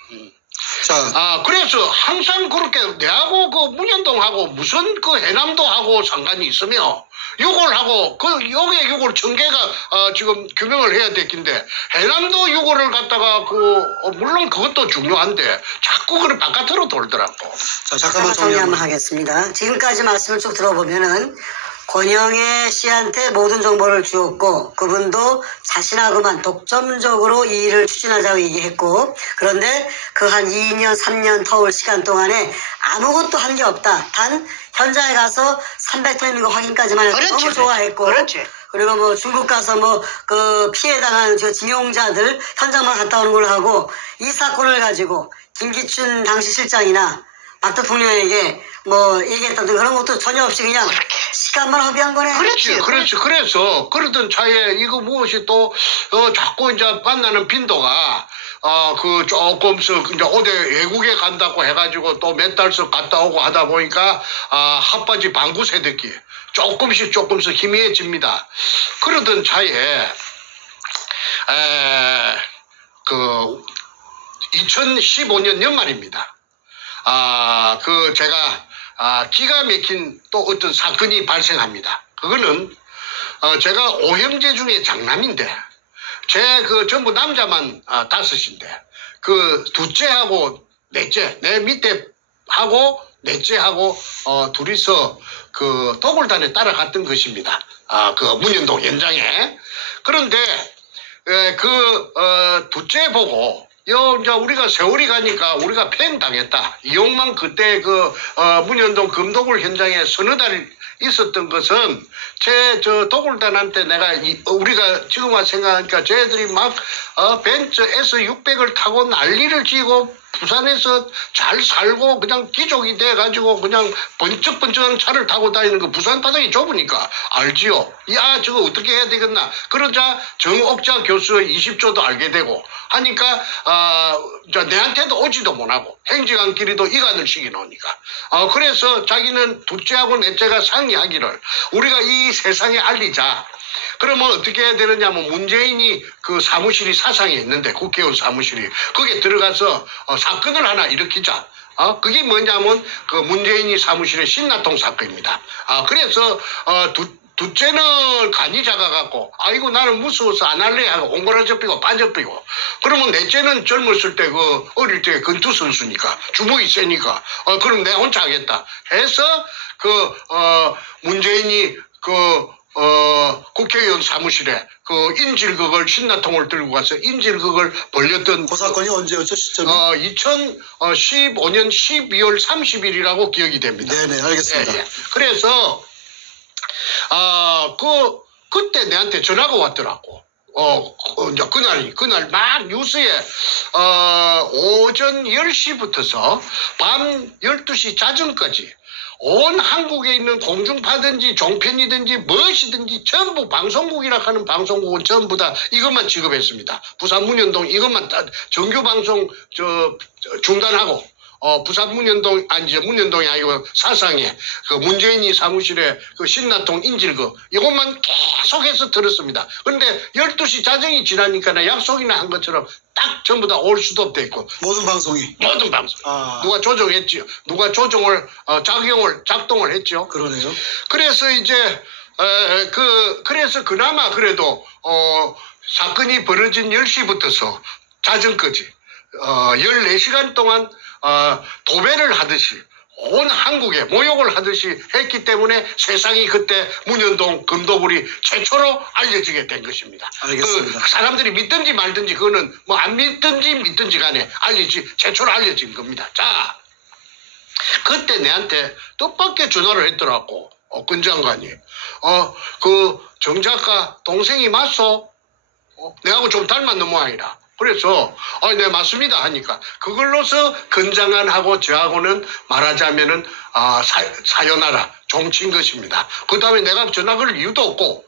그래서 항상 그렇게 내하고 문현동하고 무슨 해남도하고 상관이 있으며 욕을 하고 여기에 욕을 전개가 지금 규명을 해야 됐긴데 해남도 욕을 갖다가 물론 그것도 중요한데 자꾸 바깥으로 돌더라고. 잠깐만 정리 한번 하겠습니다. 지금까지 말씀을 쭉 들어보면은 권영애 씨한테 모든 정보를 주었고 그분도 자신하고만 독점적으로 이 일을 추진하자고 얘기했고 그런데 한 2년 3년 터울 시간 동안에 아무것도 한 게 없다. 단 현장에 가서 300톤인 거 확인까지만 해도 그렇지, 너무 좋아했고 그렇지. 그리고 뭐 중국 가서 뭐 그 피해당한 저 징용자들 현장만 갔다 오는 걸로 하고 이 사건을 가지고 김기춘 당시 실장이나 박 대통령에게 뭐 얘기했다든 그런 것도 전혀 없이 그냥 시간만 허비한 거네. 그렇지. 그렇지. 그래서 그러던 차에 이거 무엇이 또 자꾸 이제 만나는 빈도가 그 조금씩 이제 어디 외국에 간다고 해가지고 또 몇 달씩 갔다 오고 하다 보니까 핫바지 방구 새듣기 조금씩 희미해집니다. 그러던 차에 그 2015년 연말입니다. 그 제가 기가 막힌 또 어떤 사건이 발생합니다. 그거는 제가 오형제 중에 장남인데 제 그 전부 남자만 5인데 그 둘째하고 넷째 내 밑에 하고 넷째하고 둘이서 그 도굴단에 따라갔던 것입니다. 그 문현동 현장에. 그런데 둘째 보고 이제 우리가 세월이 가니까 우리가 팽당했다. 이용만 그때 문현동 금도굴 현장에 서너 달 있었던 것은 저 도굴단한테 우리가 지금 와서 생각하니까 쟤들이 막 벤츠 S600을 타고 난리를 지고 부산에서 잘 살고 그냥 귀족이 돼가지고 그냥 번쩍번쩍한 차를 타고 다니는 거 부산 바닥이 좁으니까 알지요. 야 저거 어떻게 해야 되겠나. 그러자 정옥자 교수의 20조도 알게 되고 하니까 내한테도 오지도 못하고 행정안끼리도 이간을 시켜놓으니까 그래서 자기는 둘째하고 넷째가 상의하기를 우리가 이 세상에 알리자. 그러면 어떻게 해야 되느냐면 문재인이 그 사무실이 사상에 있는데 국회의원 사무실이 거기에 들어가서 사건을 하나 일으키자. 그게 뭐냐면 그 문재인이 사무실의 신나통 사건입니다. 그래서 둘째는 간이 작아갖고 아이고 나는 무서워서 안 할래 하고 옹골아져 삐고 빠져삐고 그러면 넷째는 젊었을 때 어릴 때 근투 선수니까 주먹이 세니까 그럼 내가 혼자 하겠다 해서 문재인이 국회의원 사무실에 그 인질극을 신나통을 들고 가서 인질극을 벌렸던 그 사건이 언제였죠, 시점이? 2015년 12월 30일이라고 기억이 됩니다. 네네, 알겠습니다. 예. 그래서 그때 내한테 전화가 왔더라고. 이제 그날 막 뉴스에 오전 10시부터서 밤 12시 자정까지 온 한국에 있는 공중파든지 종편이든지 무엇이든지 전부 방송국이라 하는 방송국은 전부 다 이것만 취급했습니다. 부산 문현동 이것만 정규 방송 중단하고 부산 문현동 문현동이 아니고 사상에 그 문재인이 사무실에 그 신나통 인질극 이것만 계속해서 들었습니다. 그런데 12시 자정이 지나니까 약속이나 한 것처럼 딱 전부 다 올 수도 없대 있고 모든 방송이 누가 조정했지요. 누가 조정을 작동을 했죠. 그러네요. 그래서 이제 그래서 그나마 그래도 사건이 벌어진 10시부터서 자정까지 14시간 동안 도배를 하듯이 온 한국에 모욕을 하듯이 했기 때문에 세상이 그때 문현동 금도굴이 최초로 알려지게 된 것입니다. 알겠습니다. 사람들이 믿든지 말든지 그거는 뭐 안 믿든지 간에 최초로 알려진 겁니다. 자, 그때 내한테 뜻밖의 전화를 했더라고. 권 장관이. 정 작가 동생이 맞소? 내하고 좀 닮았는 모양이라. 그래서 네 맞습니다 하니까 그걸로서 건장한하고 저하고는 말하자면은 사연하라 종친 것입니다. 그 다음에 내가 전화 걸 이유도 없고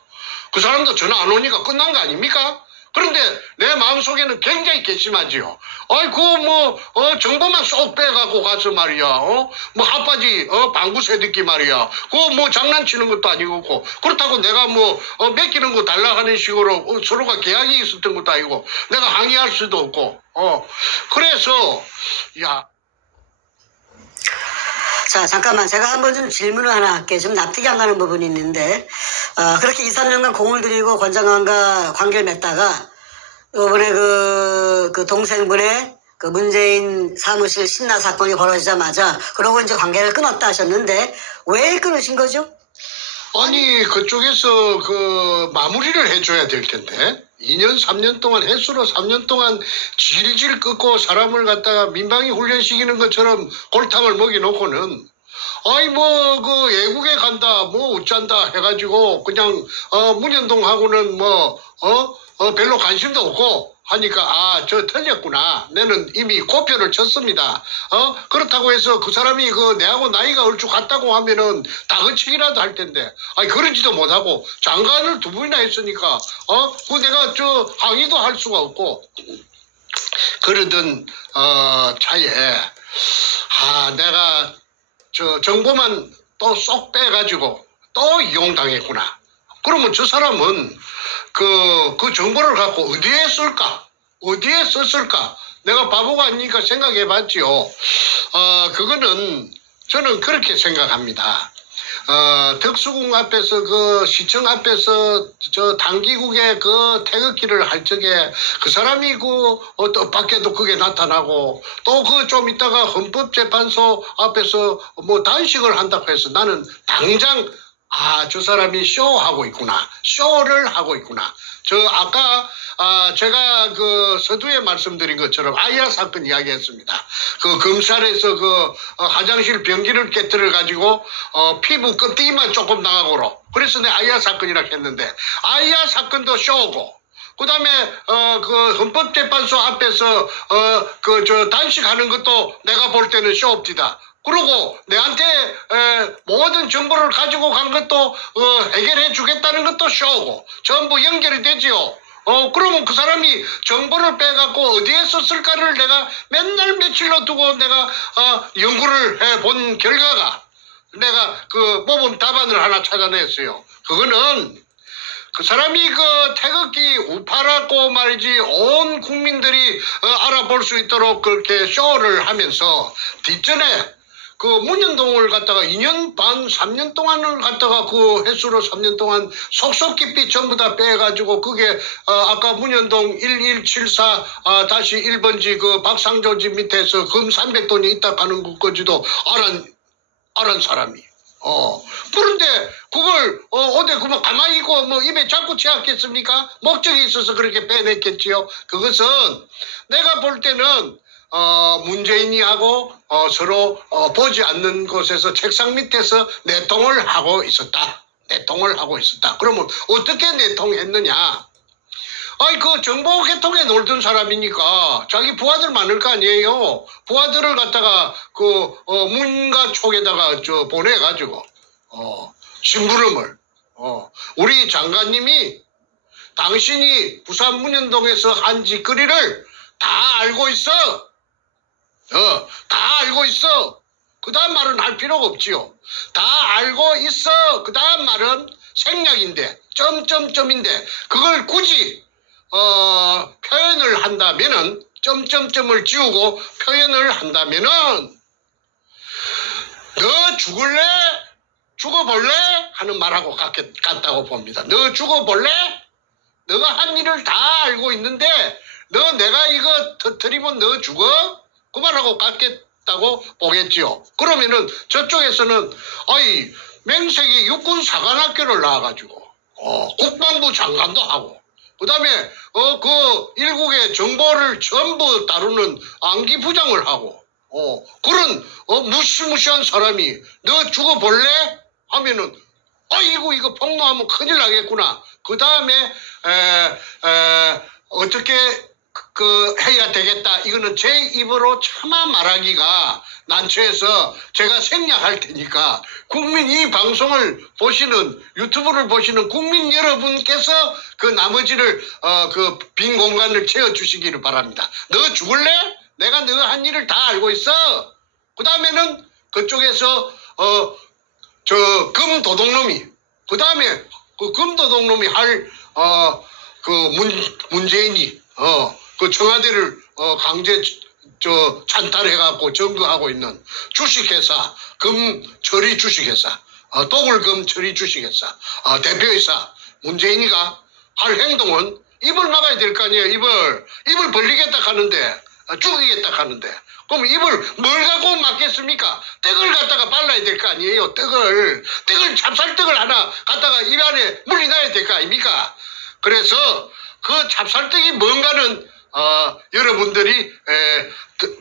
그 사람도 전화 안 오니까 끝난 거 아닙니까? 그런데 내 마음속에는 굉장히 괘씸하지요. 정보만 쏙 빼갖고 가서 말이야. 핫바지 방구 새듣기 말이야. 그거 장난치는 것도 아니고 그렇다고 내가 맡기는 거 달라 하는 식으로 서로가 계약이 있었던 것도 아니고 내가 항의할 수도 없고 그래서 자, 잠깐만. 제가 한번 좀 질문을 하나 할게요. 좀 납득이 안 가는 부분이 있는데, 그렇게 2, 3년간 공을 들이고 권 장관과 관계를 맺다가, 이번에 그 동생분의 그 문재인 사무실 신나 사건이 벌어지자마자, 그러고 이제 관계를 끊었다 하셨는데, 왜 끊으신 거죠? 아니, 그쪽에서 마무리를 해줘야 될 텐데. 2년, 3년 동안, 횟수로 3년 동안 질질 끄고 사람을 갖다가 민방위 훈련시키는 것처럼 골탕을 먹여놓고는 아이 뭐 그 외국에 간다 뭐 어쩐다 해가지고 그냥 문현동하고는 뭐 별로 관심도 없고 하니까 아 저 틀렸구나. 나는 이미 고표를 쳤습니다. 그렇다고 해서 그 사람이 그 내하고 나이가 얼추 같다고 하면은 다그치기라도 할 텐데 아니 그러지도 못하고 장관을 2번이나 했으니까 그 내가 저 항의도 할 수가 없고 그러던 차에 내가 저 정보만 또 쏙 빼가지고 또 이용당했구나. 그러면 저 사람은 그 정보를 갖고 어디에 쓸까? 어디에 썼을까? 내가 바보가 아니니까 생각해 봤지요. 그거는 저는 그렇게 생각합니다. 덕수궁 앞에서 그 시청 앞에서 저 당기국의 그 태극기를 할 적에 그 사람이 그 뜻밖에도 그게 나타나고 또 그 좀 있다가 헌법재판소 앞에서 뭐 단식을 한다고 해서 나는 당장 저 사람이 쇼하고 있구나. 쇼를 하고 있구나. 저 아까 제가 그 서두에 말씀드린 것처럼 아이야 사건 이야기했습니다. 그 검찰에서 그 화장실 변기를 깨뜨려 가지고 피부 껍데기만 조금 나가고로 그래서 내 아이야 사건이라 했는데 아이야 사건도 쇼고 그다음에 그 헌법재판소 앞에서 그 저 단식하는 것도 내가 볼 때는 쇼업디다. 그리고 내한테 모든 정보를 가지고 간 것도 해결해 주겠다는 것도 쇼고 전부 연결이 되지요. 그러면 그 사람이 정보를 빼갖고 어디에 썼을까를 내가 맨날 며칠로 두고 내가 연구를 해본 결과가 내가 그 모범 답안을 하나 찾아냈어요. 그거는 그 사람이 그 태극기 우파라고 말이지 온 국민들이 알아볼 수 있도록 그렇게 쇼를 하면서 뒷전에 그 문현동을 갖다가 2년 반, 3년 동안을 갖다가 그 횟수로 3년 동안 속속 깊이 전부 다 빼가지고 그게 아까 문현동 1174 다시 1번지 그 박상조 집 밑에서 금 300돈이 있다 가는 것까지도 알은 사람이. 그런데 그걸 어디 그만 가만히 있고 뭐 입에 자꾸 채웠겠습니까? 목적이 있어서 그렇게 빼냈겠지요. 그것은 내가 볼 때는 문재인이하고 서로 보지 않는 곳에서 책상 밑에서 내통을 하고 있었다. 내통을 하고 있었다. 그러면 어떻게 내통했느냐? 아니 그 정보 개통에 놀던 사람이니까 자기 부하들 많을 거 아니에요. 부하들을 갖다가 그 문가 촉에다가 저 보내가지고 심부름을 우리 장관님이 당신이 부산 문현동에서 한 짓거리를 다 알고 있어. 다 알고 있어. 그 다음 말은 할 필요가 없지요. 다 알고 있어. 그 다음 말은 생략인데 점점점인데 그걸 굳이 표현을 한다면은 점점점을 지우고 표현을 한다면은 너 죽을래? 죽어볼래? 하는 말하고 같다고 봅니다. 너 죽어볼래? 너가 한 일을 다 알고 있는데 너 내가 이거 터뜨리면 너 죽어? 그 말하고 같겠다고 보겠지요. 그러면은 저쪽에서는 아이 맹색이 육군사관학교를 나와가지고 국방부 장관도 하고 그 다음에 그 일국의 정보를 전부 다루는 안기부장을 하고 그런 무시무시한 사람이 너 죽어볼래? 하면은 아이고 이거 폭로하면 큰일 나겠구나. 그 다음에 어떻게 그 해야 되겠다. 이거는 제 입으로 차마 말하기가 난처해서 제가 생략할 테니까 국민 이 방송을 보시는 유튜브를 보시는 국민 여러분께서 그 나머지를 그 빈 공간을 채워주시기를 바랍니다. 너 죽을래? 내가 너 한 일을 다 알고 있어. 그 다음에는 그쪽에서 저 금도둑놈이 그 다음에 그 금도둑놈이 할 그 문재인이 그 청와대를 강제 찬탈해갖고 점거하고 있는 주식회사 금처리 주식회사 도굴금 처리 주식회사 대표이사 문재인이가 할 행동은 입을 막아야 될 거 아니에요. 입을 벌리겠다 하는데 죽이겠다 하는데 그럼 입을 뭘 갖고 막겠습니까? 떡을 갖다가 발라야 될 거 아니에요. 떡을 찹쌀떡을 하나 갖다가 입 안에 물리 놔야 될 거 아닙니까? 그래서 그 찹쌀떡이 뭔가는 여러분들이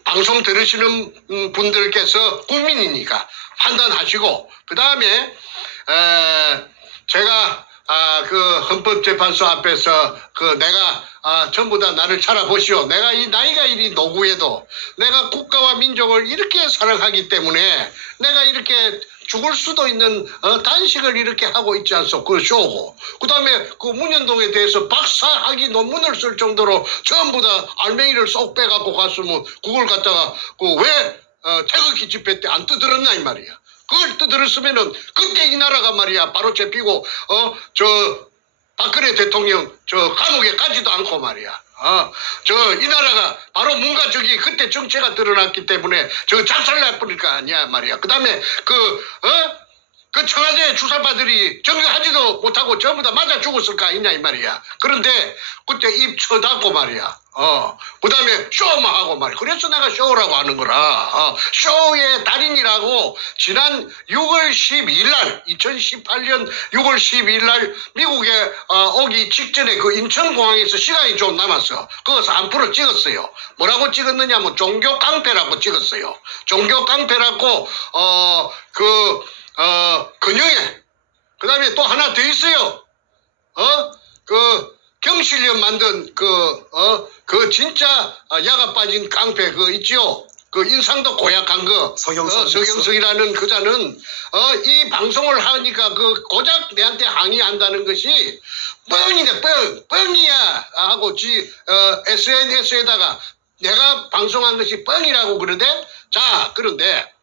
방송 들으시는 분들께서 국민이니까 판단하시고, 그 다음에 제가 그 헌법재판소 앞에서 내가 전부 다 나를 찾아보시오. 내가 이 나이가 이리 노구해도 내가 국가와 민족을 이렇게 사랑하기 때문에 내가 이렇게 죽을 수도 있는 단식을 이렇게 하고 있지 않소. 그 쇼고. 그 다음에 그 문현동에 대해서 박사학위 논문을 쓸 정도로 전부 다 알맹이를 쏙 빼갖고 갔으면 그걸 갖다가 왜 태극기 집회 때 안 떠들었나 이 말이야. 그걸 떠들었으면은 그때 이 나라가 말이야 바로 잡히고 박근혜 대통령 감옥에 가지도 않고 말이야. 이 나라가 바로 뭔가 그때 정체가 드러났기 때문에 작살날 뻔니까 아니야 말이야. 그 다음에 그 청와대 주사파들이 정규하지도 못하고 전부 다 맞아 죽었을 거 아니냐 이 말이야. 그런데 그때 입 쳐닫고 말이야. 그 다음에 쇼만 하고 말이야. 그래서 내가 쇼라고 하는 거라. 쇼의 달인이라고 지난 6월 12일 날, 2018년 6월 12일 날 미국에 오기 직전에 그 인천공항에서 시간이 좀 남았어. 거기서 안프로 찍었어요. 뭐라고 찍었느냐면 종교 깡패라고 찍었어요. 종교 깡패라고, 근영애. 그 다음에 또 하나 더 있어요. 경실련 만든 진짜 야가 빠진 깡패 있지요. 인상도 고약한 서경석이라는 그자는 이 방송을 하니까 고작 내한테 항의한다는 것이 뻥이네 뻥이야 하고 SNS에다가 내가 방송한 것이 뻥이라고 그러대. 자, 그런데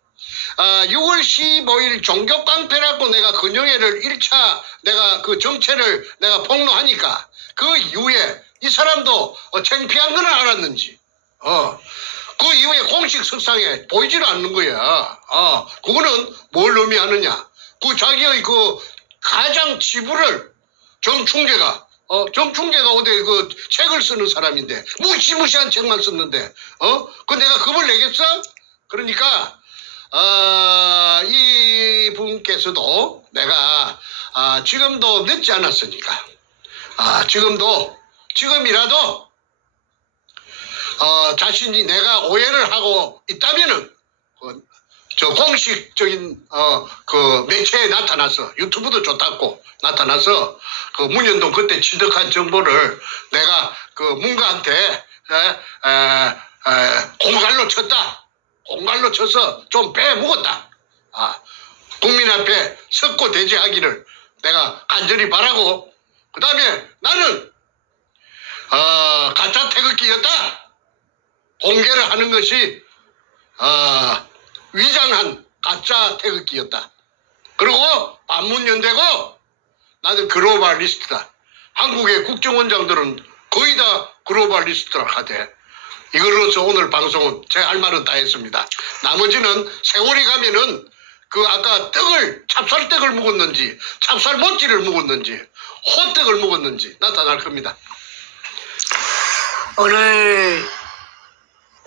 6월 15일 종교 깡패라고 내가 근영애를 1차 내가 그 정체를 내가 폭로하니까 그 이후에 이 사람도 창피한 건 알았는지 그 이후에 공식 석상에 보이지를 않는 거야. 그거는 뭘 의미하느냐. 자기의 가장 지부를 정충재가 어디 책을 쓰는 사람인데 무시무시한 책만 썼는데 내가 겁을 내겠어? 그러니까 이 분께서도 내가 지금도 늦지 않았으니까 지금이라도 자신이 내가 오해를 하고 있다면은 공식적인 매체에 나타나서 유튜브도 좋다고 나타나서 문현동 그때 취득한 정보를 내가 문가한테 공갈로 쳤다. 공갈로 쳐서 좀 빼먹었다. 국민 앞에 석고 대제하기를 내가 간절히 바라고, 그 다음에 나는 가짜 태극기였다. 공개를 하는 것이 위장한 가짜 태극기였다. 그리고 반문연대고 나는 글로벌리스트다. 한국의 국정원장들은 거의 다 글로벌리스트라 하대. 이걸로서 오늘 방송은 제가 할 말은 다 했습니다. 나머지는 세월이 가면은 아까 찹쌀떡을 묵었는지 찹쌀모찌를 묵었는지 호떡을 묵었는지 나타날 겁니다. 오늘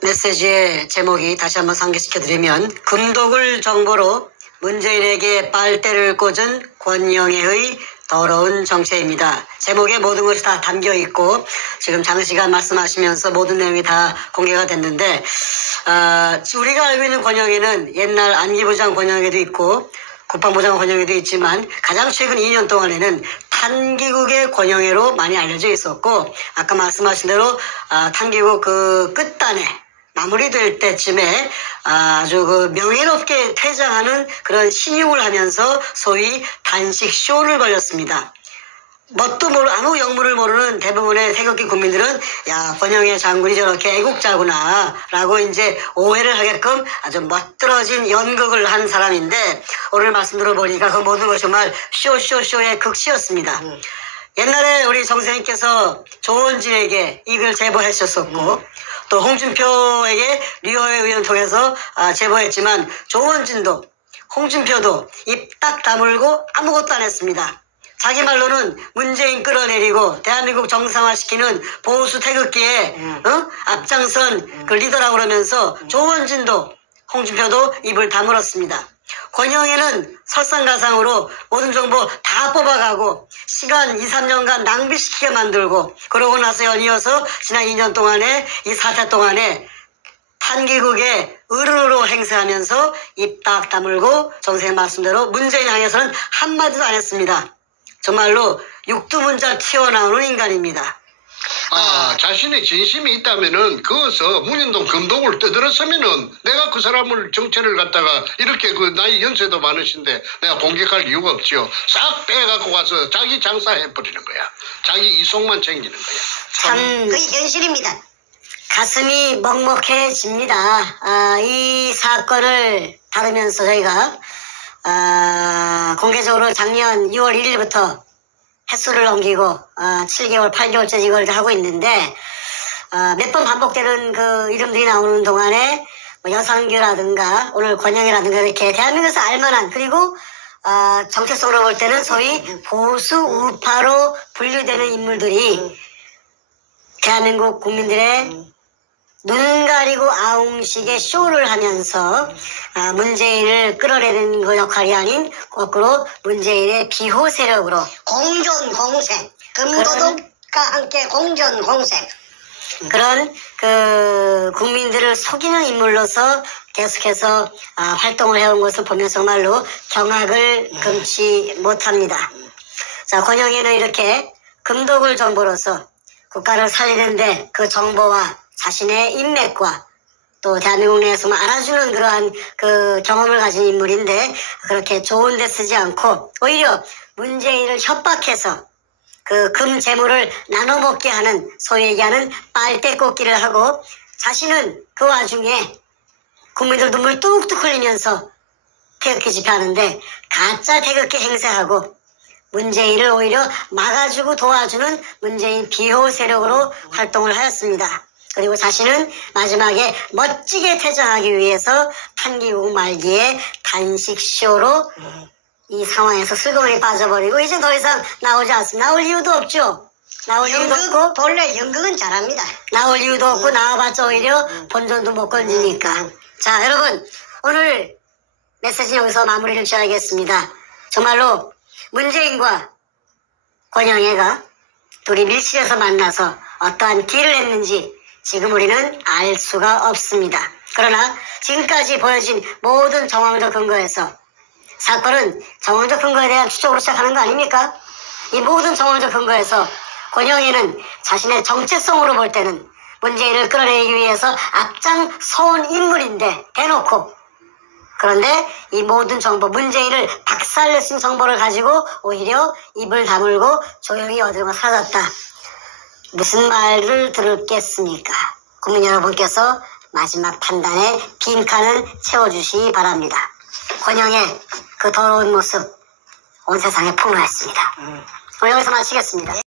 메시지의 제목이 다시 한번 상기시켜드리면 금독을 정보로 문재인에게 빨대를 꽂은 권영애의 더러운 정체입니다. 제목에 모든 것이 다 담겨있고 지금 장시간 말씀하시면서 모든 내용이 다 공개가 됐는데 우리가 알고 있는 권영애는 옛날 안기부장 권영애도 있고 국방부장 권영애도 있지만 가장 최근 2년 동안에는 탄기국의 권영애로 많이 알려져 있었고 아까 말씀하신 대로 탄기국 끝단에 마무리될 때쯤에 아주 명예롭게 퇴장하는 그런 신용을 하면서 소위 단식 쇼를 벌였습니다. 뭣도 아무 영문을 모르는 대부분의 태극기 국민들은 야, 권영애 장군이 저렇게 애국자구나 라고 이제 오해를 하게끔 아주 멋들어진 연극을 한 사람인데 오늘 말씀 들어보니까 그 모든 것이 정말 쇼의 극치였습니다. 옛날에 우리 정선생님께서 조원진에게 이걸 제보했었었고 또 홍준표에게 류호의 의원 통해서 제보했지만 조원진도 홍준표도 입 딱 다물고 아무것도 안 했습니다. 자기 말로는 문재인 끌어내리고 대한민국 정상화시키는 보수 태극기에 앞장선 그 리더라고 그러면서 조원진도 홍준표도 입을 다물었습니다. 권영애는 설상가상으로 모든 정보 다 뽑아가고 시간 2, 3년간 낭비시키게 만들고 그러고 나서 연이어서 지난 2년 동안에 이 사태 동안에 판기국의 어른으로 행세하면서 입 딱 다물고 정선생님 말씀대로 문재인 향해서는 한마디도 안 했습니다. 정말로 육두문자 튀어나오는 인간입니다. 자신의 진심이 있다면은 거기서 문인동 금독을 떠들었으면은 내가 그 사람을 정체를 갖다가 이렇게 그 나이 연세도 많으신데 내가 공격할 이유가 없지요. 싹 빼갖고 와서 자기 장사해버리는 거야. 자기 이속만 챙기는 거야. 참 그게 현실입니다. 가슴이 먹먹해집니다. 이 사건을 다루면서 저희가 공개적으로 작년 6월 1일부터 횟수를 넘기고 7개월, 8개월째 이걸 하고 있는데 몇 번 반복되는 그 이름들이 나오는 동안에 뭐 여상규라든가 오늘 권영이라든가 이렇게 대한민국에서 알만한 그리고 정체성으로 볼 때는 소위 보수 우파로 분류되는 인물들이 대한민국 국민들의 눈 가리고 아웅식의 쇼를 하면서 문재인을 끌어내는 그 역할이 아닌 거꾸로 문재인의 비호 세력으로 공존공생, 금도덕과 함께 공존공생. 그런 그 국민들을 속이는 인물로서 계속해서 활동을 해온 것을 보면 정말로 경악을 금치 못합니다. 자, 권영애는 이렇게 금독을 정보로서 국가를 살리는데 그 정보와 자신의 인맥과 또 대한민국 내에서만 알아주는 그러한 그 경험을 가진 인물인데 그렇게 좋은 데 쓰지 않고 오히려 문재인을 협박해서 그 금 재물을 나눠 먹게 하는 소위 얘기하는 빨대 꽂기를 하고 자신은 그 와중에 국민들 눈물 뚝뚝 흘리면서 태극기 집회하는데 가짜 태극기 행세하고 문재인을 오히려 막아주고 도와주는 문재인 비호 세력으로 활동을 하였습니다. 그리고 자신은 마지막에 멋지게 퇴장하기 위해서 판기국 말기에 단식쇼로 이 상황에서 슬그머니 빠져버리고 이제 더 이상 나오지 않습니다. 나올 이유도 없죠. 나올 이유도 없고 본래 연극은 잘합니다. 나올 이유도 없고 나와봤자 오히려 본전도 못 건지니까. 자, 여러분 오늘 메시지 여기서 마무리를 지어야겠습니다. 정말로 문재인과 권영애가 둘이 밀실에서 만나서 어떠한 딜을 했는지 지금 우리는 알 수가 없습니다. 그러나 지금까지 보여진 모든 정황적 근거에서 사건은 정황적 근거에 대한 추적으로 시작하는 거 아닙니까? 이 모든 정황적 근거에서 권영애는 자신의 정체성으로 볼 때는 문재인을 끌어내기 위해서 앞장서온 인물인데 대놓고 그런데 이 모든 정보 문재인을 박살낼 수 있는 정보를 가지고 오히려 입을 다물고 조용히 어디론가 사라졌다. 무슨 말을 들었겠습니까? 국민 여러분께서 마지막 판단에 빈칸은 채워주시기 바랍니다. 권영의 그 더러운 모습 온 세상에 폭로했습니다. 오늘 여기서 마치겠습니다.